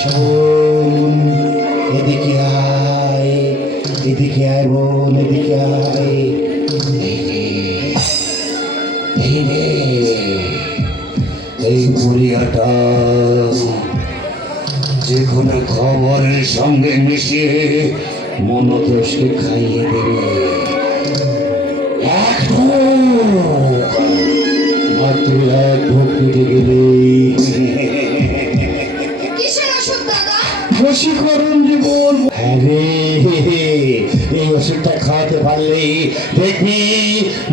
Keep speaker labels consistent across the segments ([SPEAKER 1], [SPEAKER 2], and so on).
[SPEAKER 1] শোন এদিকে আয় এদিকে আয় বোন এদিকে আয়। এই রে, এই পুরিয়াটা যে কোনো খবরের সঙ্গে মিশিয়ে মনতোষকে খাইয়ে দেবে। মাত্র এক পেটে গেলেই বশীকরণ জীবন। আরে এই ওষুধটা খাওয়াতে পারলে দেখবি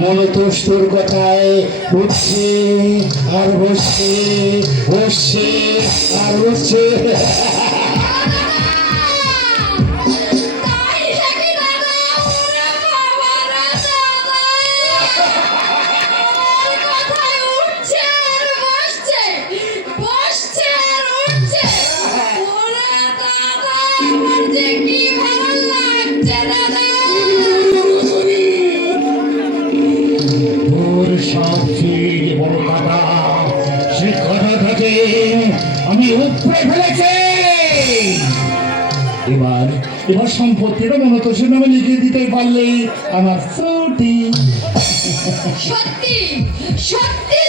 [SPEAKER 1] মনতোষ তোর কথায় উঠছে আর বসছে বসছে, আর বসছে সবচেয়ে বড় আমি এবার এবার সম্পত্তিটা মনতোষের নামে লিখে দিতে পারলে আমার ছুটি
[SPEAKER 2] সত্যি সত্যি।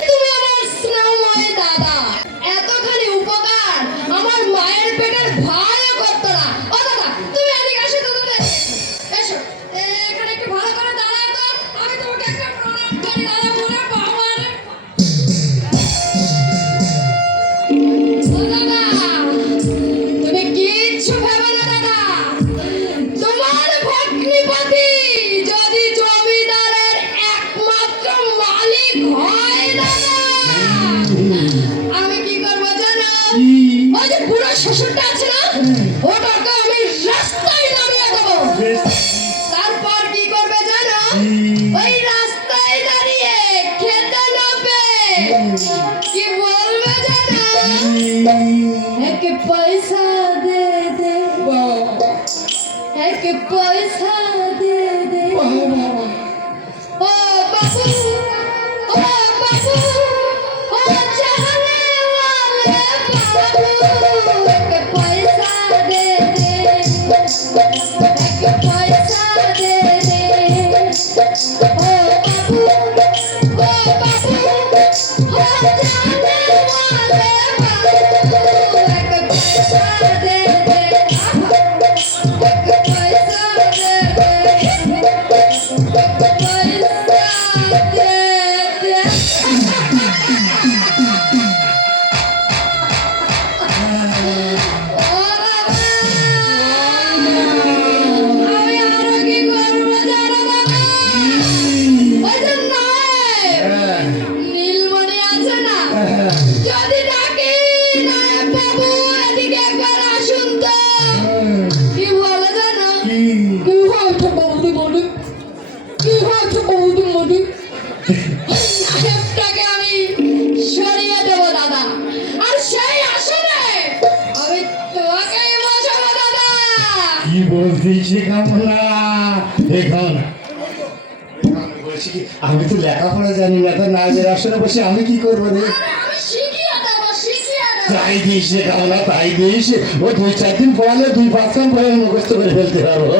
[SPEAKER 2] que pareja de de Oh, papu, oh, papu, oh, papu, oh, papu, oh, papu, oh, papu, oh, papu, oh, papu, oh, papu, oh, papu, oh, papu, oh,
[SPEAKER 1] Yeah. বলছিস কামনা এখন বলছি আমি তো লেখাপড়া জানি না, তো যে আসলে বসে আমি কি করব রে? তাই দিয়ে শেখাবো না তাই দিয়ে ও দুই চার দিন পড়ালে দুই পাঁচ মুখস্থ করে ফেলতে পারব।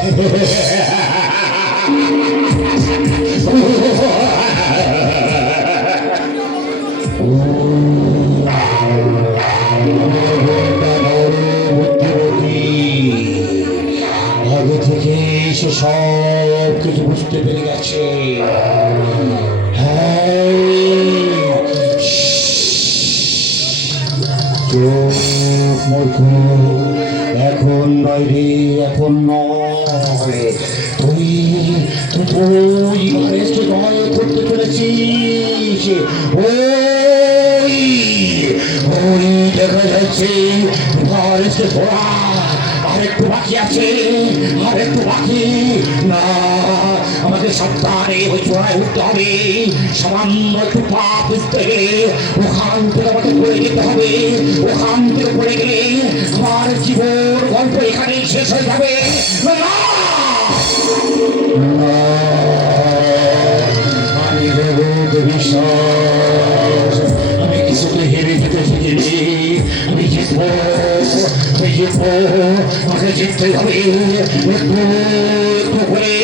[SPEAKER 1] আগে থেকে সে সব কিছু বুঝতে পেরে গেছে। এখন নয় রে এখন নয় তুই তুই গণেশকে জয় করতে ওই দেখা যাচ্ছে আরেকটু বাকি আছে আরেকটু বাকি চূড়ায় উঠতে হবে। সামান্য একটু পা বুঝতে গেলে ওখান থেকে আমাকে পড়ে যেতে হবে। ওখান থেকে পড়ে গেলে আমার জীবন গল্প এখানেই শেষ হয়ে যাবে। আমি জিতবো আমাকে জিততে হবে। একটু একটু করে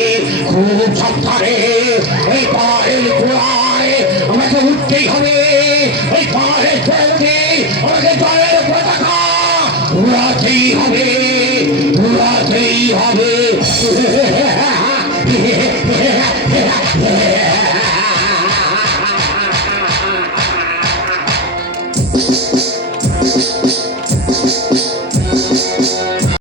[SPEAKER 1] সাবধানে এই পাহাড়ের গোড়ায় আমাকে উঠতেই হবে। এই পাহাড়ের চলতে আমাকে জয়ের পতাকা উড়াতেই হবে উড়াতেই হবে।